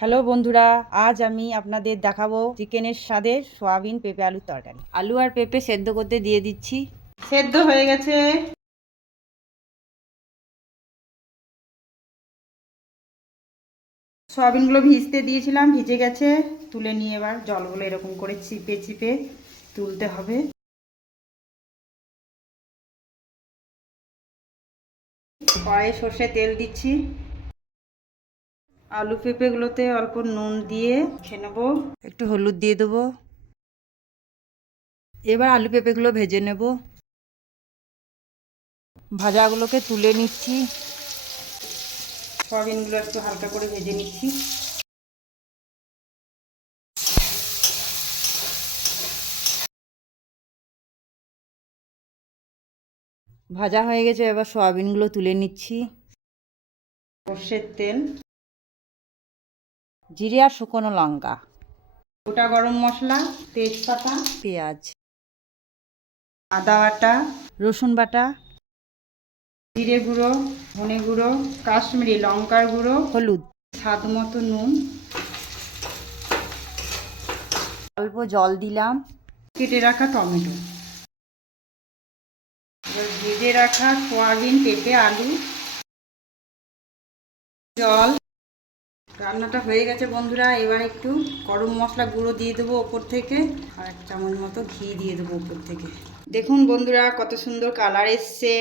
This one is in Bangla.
হ্যালো বন্ধুরা আজ আমি আপনাদের দেখাবো চিকেনের স্বাদে সোয়াবিন পেঁপে আলুর তরকারি। আলু আর পেঁপে সেদ্ধ করতে দিয়ে দিচ্ছি। সেদ্ধ হয়ে গেছে। সোয়াবিনগুলো ভিজতে দিয়েছিলাম ভিজে গেছে। তুলে নিয়ে এবার জলগুলো এরকম করে চিপে চিপে তুলতে হবে। কড়াই সর্ষে তেল দিচ্ছি। আলু পেঁপেগুলোতে অল্প নুন দিয়ে খেয়ে নেব। একটু হলুদ দিয়ে দেবো। এবার আলু পেঁপেগুলো ভেজে নেব। ভাজাগুলোকে তুলে নিচ্ছি। সয়াবিনগুলো একটু হালকা করে ভেজে নিচ্ছি। ভাজা হয়ে গেছে, এবার সয়াবিনগুলো তুলে নিচ্ছি। সর্ষের তেল। জিরে আর শুকনো লঙ্কা। গোটা গরম মশলা তেজপাতা পেঁয়াজ। আদা বাটা রসুন বাটা। জিরে গুঁড়ো ধনে গুঁড়ো কাশ্মীরি লঙ্কার গুঁড়ো হলুদ। স্বাদ মতো নুন। অল্প জল দিলাম। কেটে রাখা টমেটো। ভেজে রাখা সোয়াবিন পেঁপে আলু। জল। রান্নাটা হয়ে গেছে বন্ধুরা, এবার একটু গরম মশলা গুঁড়ো দিয়ে দেবো ওপর থেকে, আর এক চামচ মতো ঘি দিয়ে দেবো ওপর থেকে। দেখুন বন্ধুরা, কত সুন্দর কালার এসছে।